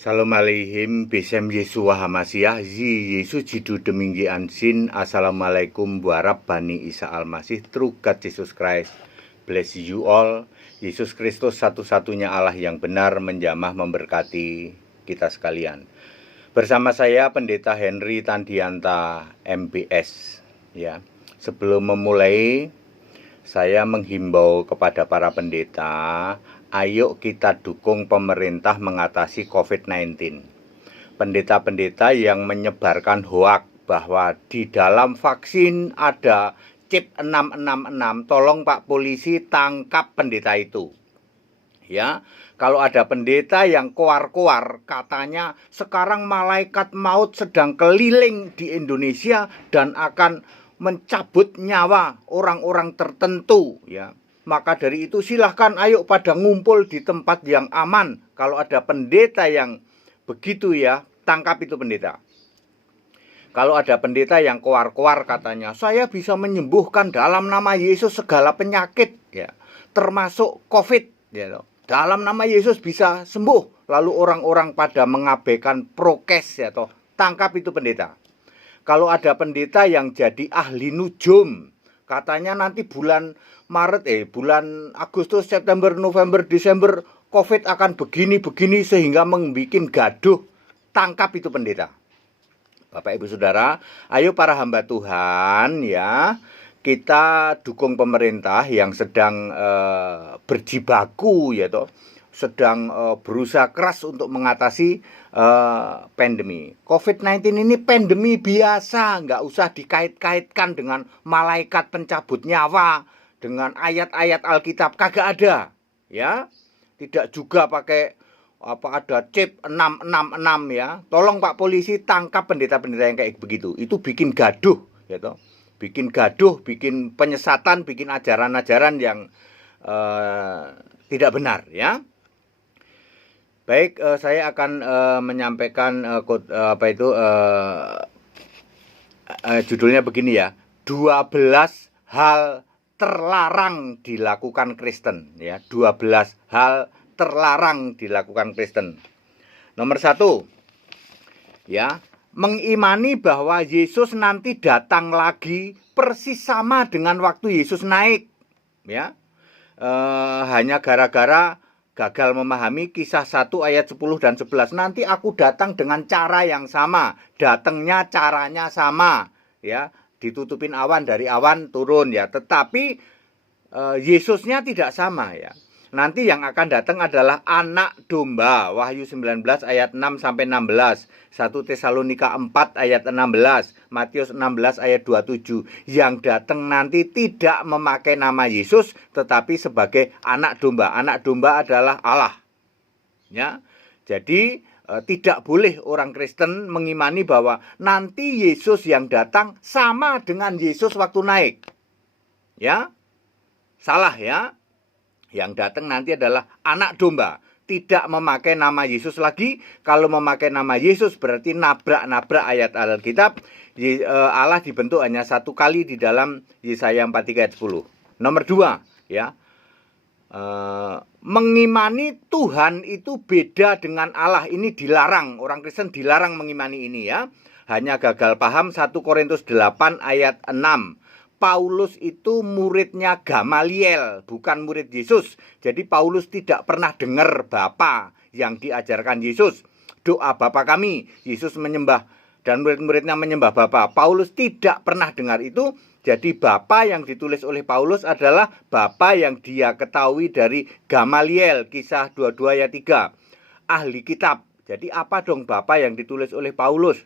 Salam alaihim besem Yesua Hamasiah Yesus jidu deminggi ansin. Assalamualaikum warab Bani Isa Al-Masih. True God Jesus Christ bless you all. Yesus Kristus satu-satunya Allah yang benar menjamah memberkati kita sekalian. Bersama saya Pendeta Henry Tandianta MBS ya. Sebelum memulai, saya menghimbau kepada para pendeta, ayo kita dukung pemerintah mengatasi COVID-19. Pendeta-pendeta yang menyebarkan hoak bahwa di dalam vaksin ada chip 666, tolong Pak Polisi tangkap pendeta itu. Ya, kalau ada pendeta yang koar-koar katanya sekarang malaikat maut sedang keliling di Indonesia dan akan mencabut nyawa orang-orang tertentu, ya. Maka dari itu silahkan ayo pada ngumpul di tempat yang aman. Kalau ada pendeta yang begitu, ya, tangkap itu pendeta. Kalau ada pendeta yang koar-koar katanya saya bisa menyembuhkan dalam nama Yesus segala penyakit, ya, termasuk COVID, ya, dalam nama Yesus bisa sembuh. Lalu orang-orang pada mengabaikan prokes, ya, toh, tangkap itu pendeta. Kalau ada pendeta yang jadi ahli nujum, katanya nanti bulan bulan Agustus, September, November, Desember COVID akan begini-begini sehingga membuat gaduh, tangkap itu pendeta. Bapak Ibu Saudara, ayo para hamba Tuhan, ya, kita dukung pemerintah yang sedang berjibaku, ya toh, sedang berusaha keras untuk mengatasi pandemi. COVID-19 ini pandemi biasa, nggak usah dikait-kaitkan dengan malaikat pencabut nyawa, dengan ayat-ayat Alkitab, kagak ada, ya. Tidak juga pakai ada chip 666, ya. Tolong Pak Polisi tangkap pendeta-pendeta yang kayak begitu. Itu bikin gaduh, ya toh. Bikin gaduh, bikin penyesatan, bikin ajaran-ajaran yang tidak benar, ya. Baik, saya akan menyampaikan judulnya begini, ya. 12 hal terlarang dilakukan Kristen, ya. 12 hal terlarang dilakukan Kristen. Nomor 1, ya, mengimani bahwa Yesus nanti datang lagi persis sama dengan waktu Yesus naik, ya. Hanya gara-gara gagal memahami Kisah 1 ayat 10 dan 11. Nanti aku datang dengan cara yang sama, datangnya caranya sama, ya. Ditutupin awan, dari awan turun, ya. Tetapi Yesusnya tidak sama, ya. Nanti yang akan datang adalah anak domba. Wahyu 19 ayat 6 sampai 16. 1 Tesalonika 4 ayat 16. Matius 16 ayat 27. Yang datang nanti tidak memakai nama Yesus, tetapi sebagai anak domba. Anak domba adalah Allah, ya. Jadi tidak boleh orang Kristen mengimani bahwa nanti Yesus yang datang sama dengan Yesus waktu naik, ya. Salah, ya. Yang datang nanti adalah anak domba. Tidak memakai nama Yesus lagi. Kalau memakai nama Yesus berarti nabrak-nabrak ayat Alkitab. Allah dibentuk hanya satu kali di dalam Yesaya 43 ayat 10. Nomor 2, ya. Mengimani Tuhan itu beda dengan Allah. Ini dilarang. Orang Kristen dilarang mengimani ini, ya. Hanya gagal paham 1 Korintus 8 ayat 6. Paulus itu muridnya Gamaliel, bukan murid Yesus. Jadi Paulus tidak pernah dengar Bapa yang diajarkan Yesus. Doa Bapa kami, Yesus menyembah dan murid-muridnya menyembah Bapa. Paulus tidak pernah dengar itu. Jadi Bapa yang ditulis oleh Paulus adalah Bapa yang dia ketahui dari Gamaliel, Kisah 22 ayat 3. Ahli kitab. Jadi apa dong Bapa yang ditulis oleh Paulus?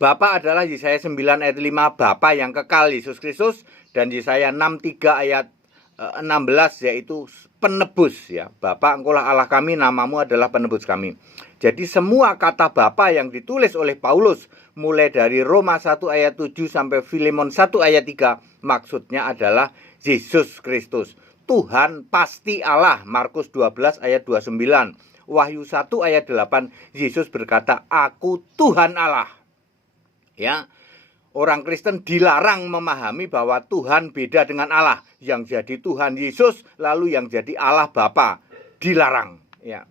Bapa adalah Yesaya 9 ayat 5, Bapa yang kekal Yesus Kristus, dan Yesaya 6:3 ayat 16 yaitu penebus, ya. Bapa engkaulah Allah kami, namamu adalah penebus kami. Jadi semua kata Bapa yang ditulis oleh Paulus mulai dari Roma 1 ayat 7 sampai Filemon 1 ayat 3 maksudnya adalah Yesus Kristus. Tuhan pasti Allah, Markus 12 ayat 29. Wahyu 1 ayat 8, Yesus berkata, aku Tuhan Allah. Ya, orang Kristen dilarang memahami bahwa Tuhan beda dengan Allah. Yang jadi Tuhan Yesus, lalu yang jadi Allah Bapa, dilarang, ya.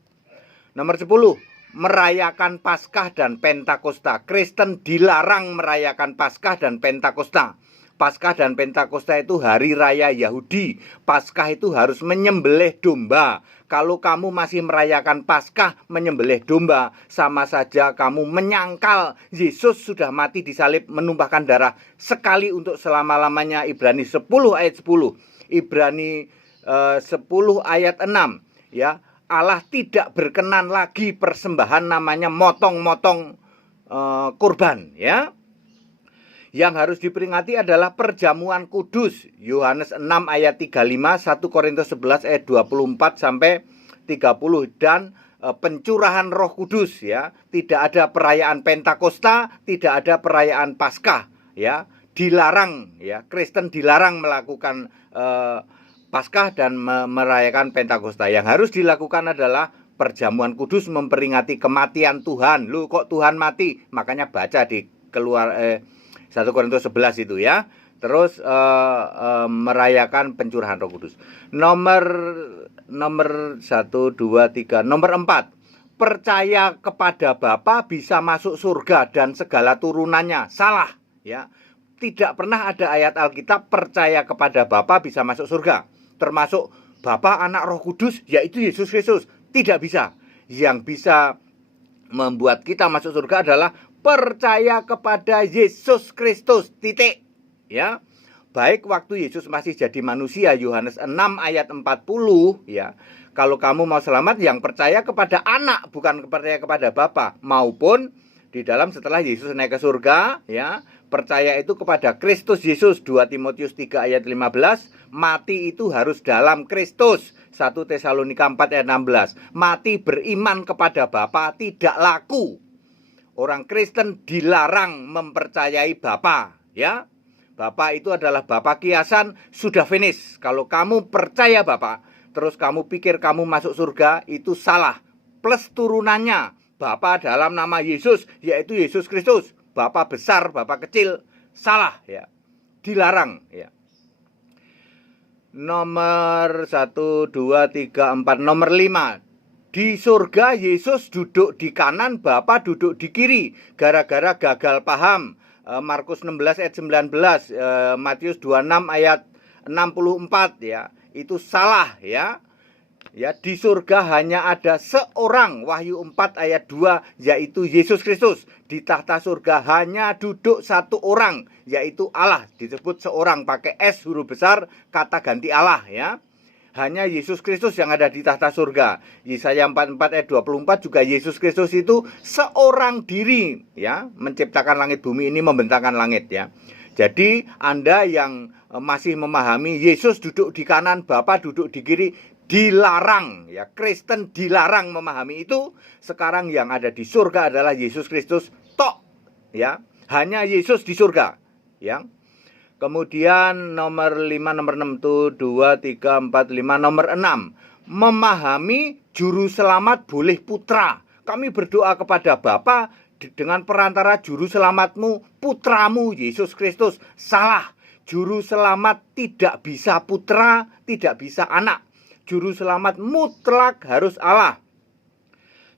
Nomor 10, merayakan Paskah dan Pentakosta. Kristen dilarang merayakan Paskah dan Pentakosta. Paskah dan Pentakosta itu hari raya Yahudi. Paskah itu harus menyembelih domba. Kalau kamu masih merayakan Paskah, menyembelih domba, sama saja kamu menyangkal Yesus sudah mati disalib, menumpahkan darah sekali untuk selama-lamanya. Ibrani 10 ayat 10. Ibrani 10 ayat 6, ya. Allah tidak berkenan lagi persembahan namanya motong-motong kurban, ya. Yang harus diperingati adalah perjamuan kudus. Yohanes 6 ayat 35, 1 Korintus 11 ayat 24 sampai 30, dan pencurahan Roh Kudus, ya. Tidak ada perayaan Pentakosta, tidak ada perayaan Paskah, ya. Dilarang, ya. Kristen dilarang melakukan Paskah dan merayakan Pentakosta. Yang harus dilakukan adalah perjamuan kudus, memperingati kematian Tuhan. Lu kok Tuhan mati? Makanya baca di 1 Korintus 11 itu, ya. Terus merayakan pencurahan Roh Kudus. Nomor 1, 2, 3. Nomor 4. Percaya kepada Bapa bisa masuk surga dan segala turunannya. Salah, ya. Tidak pernah ada ayat Alkitab percaya kepada Bapa bisa masuk surga, termasuk Bapa, Anak, Roh Kudus, yaitu Yesus Kristus. Tidak bisa. Yang bisa membuat kita masuk surga adalah percaya kepada Yesus Kristus. Titik. Ya. Baik waktu Yesus masih jadi manusia, Yohanes 6 ayat 40, ya. Kalau kamu mau selamat, yang percaya kepada Anak, bukan percaya kepada Bapa, maupun di dalam setelah Yesus naik ke surga, ya. Percaya itu kepada Kristus Yesus. 2 Timotius 3 ayat 15. Mati itu harus dalam Kristus. 1 Tesalonika 4 ayat 16. Mati beriman kepada Bapa tidak laku. Orang Kristen dilarang mempercayai Bapa, ya. Bapa itu adalah Bapa kiasan, sudah finish. Kalau kamu percaya Bapa, terus kamu pikir kamu masuk surga, itu salah. Plus turunannya, Bapa dalam nama Yesus, yaitu Yesus Kristus. Bapa besar, Bapa kecil, salah, ya. Dilarang, ya. Nomor 1, 2, 3, 4. Nomor 5. Di surga Yesus duduk di kanan, Bapa duduk di kiri. Gara-gara gagal paham. Markus 16 ayat 19, Matius 26 ayat 64, ya. Itu salah, ya. Ya, di surga hanya ada seorang, Wahyu 4 ayat 2, yaitu Yesus Kristus. Di tahta surga hanya duduk satu orang, yaitu Allah. Disebut seorang pakai S huruf besar, kata ganti Allah, ya. Hanya Yesus Kristus yang ada di tahta surga. Yesaya 44 ayat 24 juga Yesus Kristus itu seorang diri, ya, menciptakan langit bumi ini, membentangkan langit, ya. Jadi Anda yang masih memahami Yesus duduk di kanan, Bapa duduk di kiri, dilarang, ya. Kristen dilarang memahami itu. Sekarang yang ada di surga adalah Yesus Kristus tok, ya. Hanya Yesus di surga, ya. Kemudian nomor 5, nomor 6 tuh 2, 3, 4, 5. Nomor 6, memahami juru selamat boleh putra. Kami berdoa kepada Bapa dengan perantara juru selamatmu, putramu Yesus Kristus. Salah. Juru selamat tidak bisa putra, tidak bisa anak. Juru selamat mutlak harus Allah.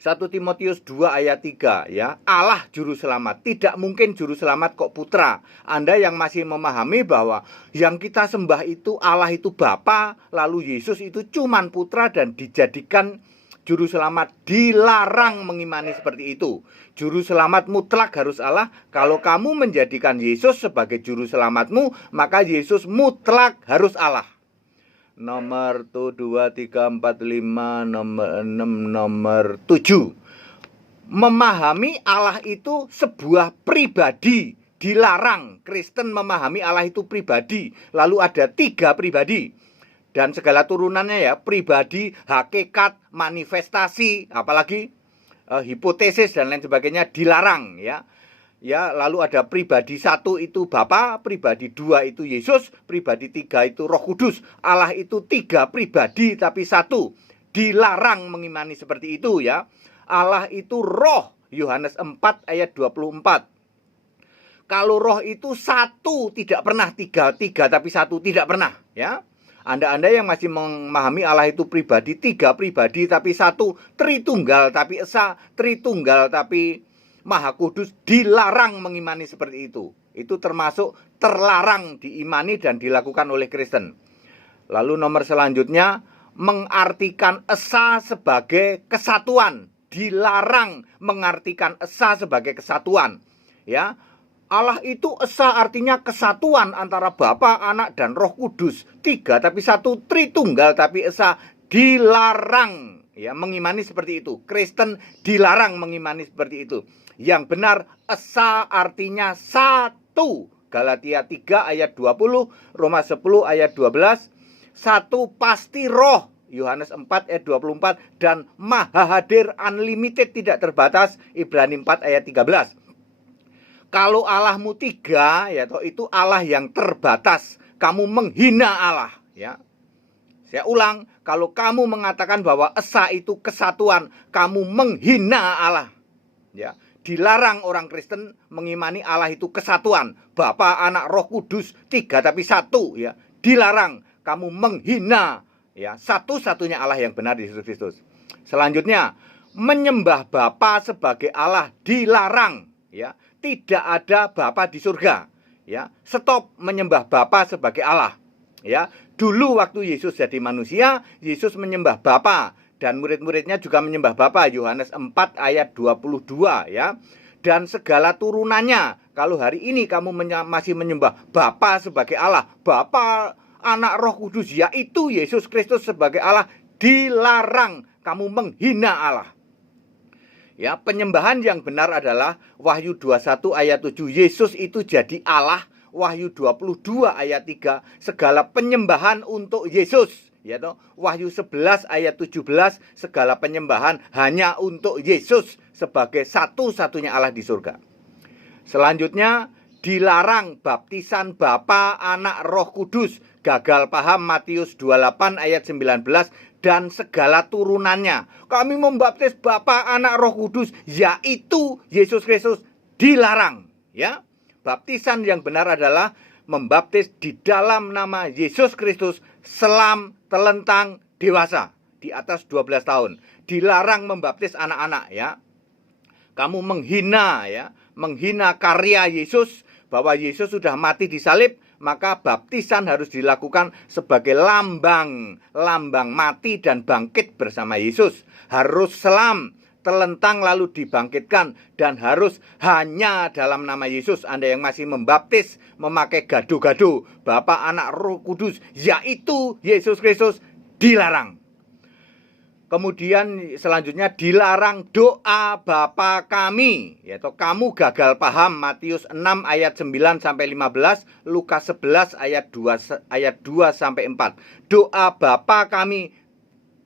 1 Timotius 2 ayat 3, ya. Allah juru selamat. Tidak mungkin juru selamat kok putra. Anda yang masih memahami bahwa yang kita sembah itu Allah itu Bapa, lalu Yesus itu cuman putra dan dijadikan juru selamat, dilarang mengimani seperti itu. Juru selamat mutlak harus Allah. Kalau kamu menjadikan Yesus sebagai juru selamatmu, maka Yesus mutlak harus Allah. Nomor 2, 3, 4, 5, nomor 6, nomor 7. Memahami Allah itu sebuah pribadi. Dilarang Kristen memahami Allah itu pribadi. Lalu ada 3 pribadi. Dan segala turunannya, ya. Pribadi, hakikat, manifestasi, apalagi hipotesis dan lain sebagainya dilarang, ya. Ya, lalu ada pribadi 1 itu Bapa, pribadi 2 itu Yesus, pribadi 3 itu Roh Kudus. Allah itu 3 pribadi tapi 1. Dilarang mengimani seperti itu, ya. Allah itu roh, Yohanes 4 ayat 24. Kalau roh itu 1, tidak pernah 3 tapi 1, tidak pernah, ya. Anda yang masih memahami Allah itu pribadi, tiga pribadi tapi satu, Tritunggal tapi Esa, Tritunggal tapi Maha Kudus, dilarang mengimani seperti itu. Itu termasuk terlarang diimani dan dilakukan oleh Kristen. Lalu nomor selanjutnya, mengartikan Esa sebagai kesatuan. Dilarang mengartikan Esa sebagai kesatuan. Ya, Allah itu Esa artinya kesatuan antara Bapa, Anak, dan Roh Kudus. Tiga tapi satu, Tritunggal tapi Esa. Dilarang ya mengimani seperti itu. Kristen dilarang mengimani seperti itu. Yang benar Esa artinya satu. Galatia 3 ayat 20, Roma 10 ayat 12. Satu pasti roh. Yohanes 4 ayat 24. Dan maha hadir, unlimited, tidak terbatas. Ibrani 4 ayat 13. Kalau Allahmu tiga, ya toh, itu Allah yang terbatas. Kamu menghina Allah, ya. Saya ulang, kalau kamu mengatakan bahwa Esa itu kesatuan, kamu menghina Allah. Ya, dilarang orang Kristen mengimani Allah itu kesatuan. Bapa, Anak, Roh Kudus, tiga tapi satu, ya. Dilarang, kamu menghina, ya, satu-satunya Allah yang benar, Yesus Kristus. Selanjutnya, menyembah Bapa sebagai Allah dilarang, ya. Tidak ada Bapa di surga, ya. Stop menyembah Bapa sebagai Allah, ya. Dulu waktu Yesus jadi manusia, Yesus menyembah Bapa dan murid-muridnya juga menyembah Bapa. Yohanes 4 ayat 22, ya. Dan segala turunannya. Kalau hari ini kamu masih menyembah Bapa sebagai Allah, Bapa, Anak, Roh Kudus, yaitu Yesus Kristus sebagai Allah, dilarang. Kamu menghina Allah. Ya, penyembahan yang benar adalah Wahyu 21 ayat 7. Yesus itu jadi Allah. Wahyu 22 ayat 3. Segala penyembahan untuk Yesus. Ya toh? Wahyu 11 ayat 17. Segala penyembahan hanya untuk Yesus sebagai satu-satunya Allah di surga. Selanjutnya, dilarang baptisan Bapa, Anak, Roh Kudus. Gagal paham Matius 28 ayat 19. Dan segala turunannya. Kami membaptis Bapa, Anak, Roh Kudus, yaitu Yesus Kristus, dilarang, ya. Baptisan yang benar adalah membaptis di dalam nama Yesus Kristus selam, telentang, dewasa, di atas 12 tahun. Dilarang membaptis anak-anak, ya. Kamu menghina, ya, menghina karya Yesus, bahwa Yesus sudah mati di salib, maka baptisan harus dilakukan sebagai lambang mati dan bangkit bersama Yesus. Harus selam, telentang lalu dibangkitkan, dan harus hanya dalam nama Yesus. Anda yang masih membaptis memakai gado-gado Bapa, Anak, Roh Kudus, yaitu Yesus Kristus, dilarang. Kemudian selanjutnya dilarang doa Bapa kami, yaitu kamu gagal paham Matius 6 ayat 9 sampai 15, Lukas 11 ayat 2 sampai 4. Doa Bapa kami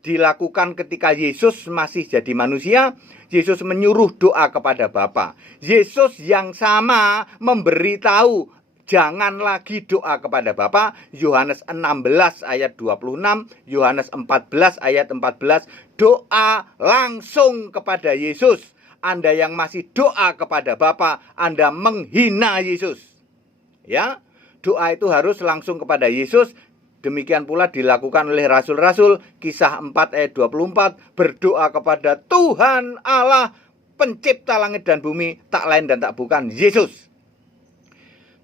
dilakukan ketika Yesus masih jadi manusia. Yesus menyuruh doa kepada Bapa. Yesus yang sama memberitahu jangan lagi doa kepada Bapa. Yohanes 16 ayat 26, Yohanes 14 ayat 14, doa langsung kepada Yesus. Anda yang masih doa kepada Bapa, Anda menghina Yesus. Ya, doa itu harus langsung kepada Yesus. Demikian pula dilakukan oleh rasul-rasul. Kisah 4 ayat 24, berdoa kepada Tuhan Allah pencipta langit dan bumi, tak lain dan tak bukan Yesus.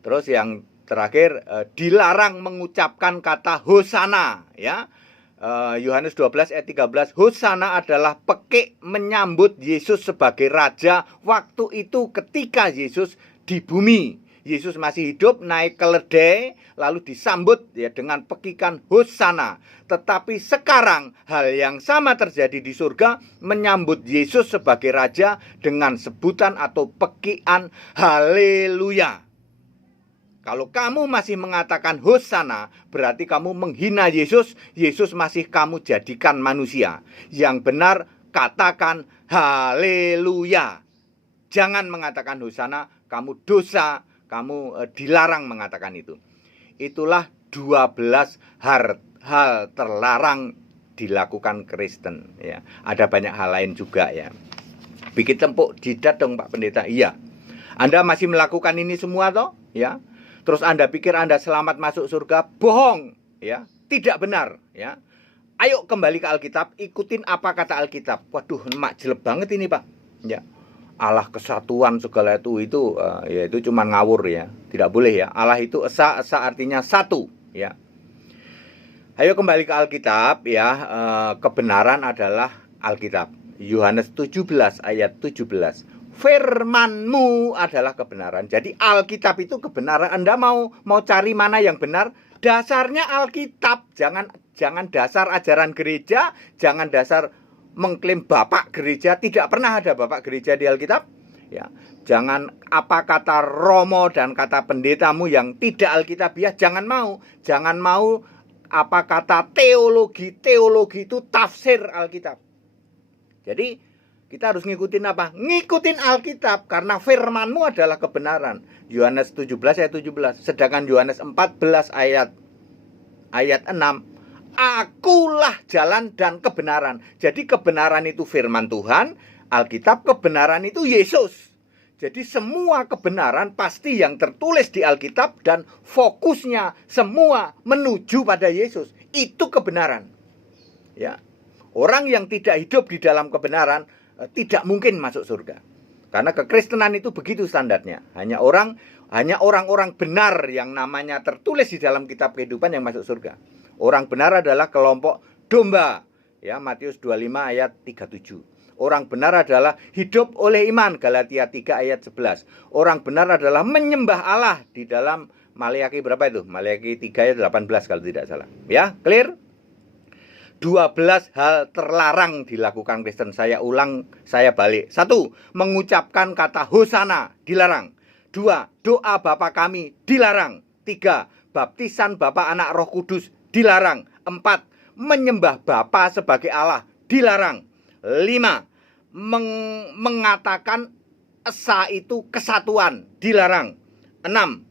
Terus yang terakhir, dilarang mengucapkan kata Hosana, ya. Yohanes 12 ayat 13, Hosana adalah pekik menyambut Yesus sebagai raja waktu itu ketika Yesus di bumi. Yesus masih hidup, naik keledai, lalu disambut, ya, dengan pekikan Hosana. Tetapi sekarang hal yang sama terjadi di surga, menyambut Yesus sebagai raja dengan sebutan atau pekikan Haleluya. Kalau kamu masih mengatakan Hosana, berarti kamu menghina Yesus. Yesus masih kamu jadikan manusia. Yang benar katakan Haleluya. Jangan mengatakan Hosana, kamu dosa, kamu dilarang mengatakan itu. Itulah 12 hal terlarang dilakukan Kristen, ya. Ada banyak hal lain juga, ya. Bikin tempuk jidat dong Pak Pendeta. Iya. Anda masih melakukan ini semua toh, ya. Terus Anda pikir Anda selamat masuk surga? Bohong, ya. tidak benar, ya. Ayo kembali ke Alkitab, ikutin apa kata Alkitab. Waduh, mak jelek banget ini, Pak. Ya. Allah kesatuan segala itu ya itu cuma ngawur ya. Tidak boleh ya. Allah itu esa artinya satu, ya. Ayo kembali ke Alkitab ya. Kebenaran adalah Alkitab. Yohanes 17 ayat 17. Firman-Mu adalah kebenaran. Jadi Alkitab itu kebenaran. Anda mau cari mana yang benar? Dasarnya Alkitab. Jangan dasar ajaran gereja, jangan dasar mengklaim bapak gereja. Tidak pernah ada bapak gereja di Alkitab. Ya, jangan apa kata Romo dan kata pendetamu yang tidak Alkitabiah, jangan mau. Jangan mau apa kata teologi itu tafsir Alkitab. Jadi kita harus ngikutin apa? Ngikutin Alkitab, karena firman-Mu adalah kebenaran. Yohanes 17 ayat 17. Sedangkan Yohanes 14 ayat 6, akulah jalan dan kebenaran. Jadi kebenaran itu firman Tuhan, Alkitab kebenaran itu Yesus. Jadi semua kebenaran pasti yang tertulis di Alkitab dan fokusnya semua menuju pada Yesus. Itu kebenaran. Ya. Orang yang tidak hidup di dalam kebenaran tidak mungkin masuk surga. Karena kekristenan itu begitu standarnya. Hanya orang-orang benar yang namanya tertulis di dalam kitab kehidupan yang masuk surga. Orang benar adalah kelompok domba. Ya, Matius 25 ayat 37. Orang benar adalah hidup oleh iman, Galatia 3 ayat 11. Orang benar adalah menyembah Allah di dalam Maleakhi berapa itu? Maleakhi 3 ayat 18 kalau tidak salah. Ya, clear? 12 hal terlarang dilakukan Kristen. Saya ulang, saya balik. 1. Mengucapkan kata hosana, dilarang. 2. Doa Bapa kami, dilarang. 3. Baptisan Bapa Anak Roh Kudus, dilarang. 4. Menyembah Bapa sebagai Allah, dilarang. 5. Mengatakan esa itu kesatuan, dilarang. 6.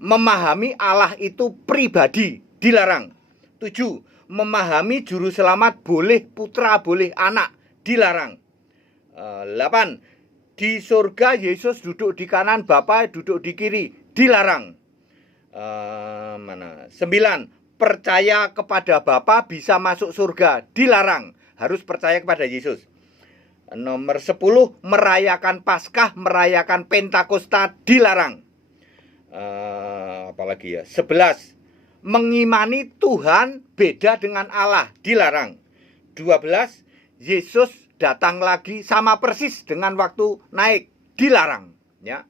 Memahami Allah itu pribadi, dilarang. 7. Memahami juru selamat boleh putra, boleh anak, dilarang. 8. Di surga Yesus duduk di kanan, Bapa duduk di kiri, dilarang. 9. Percaya kepada Bapa bisa masuk surga, dilarang. Harus percaya kepada Yesus. Nomor 10. Merayakan Paskah, merayakan Pentakosta, dilarang. Apalagi ya? 11. Mengimani Tuhan beda dengan Allah, dilarang. 12. Yesus datang lagi sama persis dengan waktu naik, dilarang. Ya.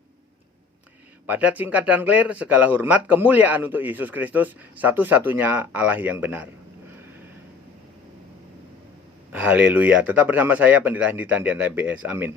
Padat, singkat, dan clear. Segala hormat kemuliaan untuk Yesus Kristus, satu-satunya Allah yang benar. Haleluya. Tetap bersama saya Pendeta Hendy Tandian TBS. Amin.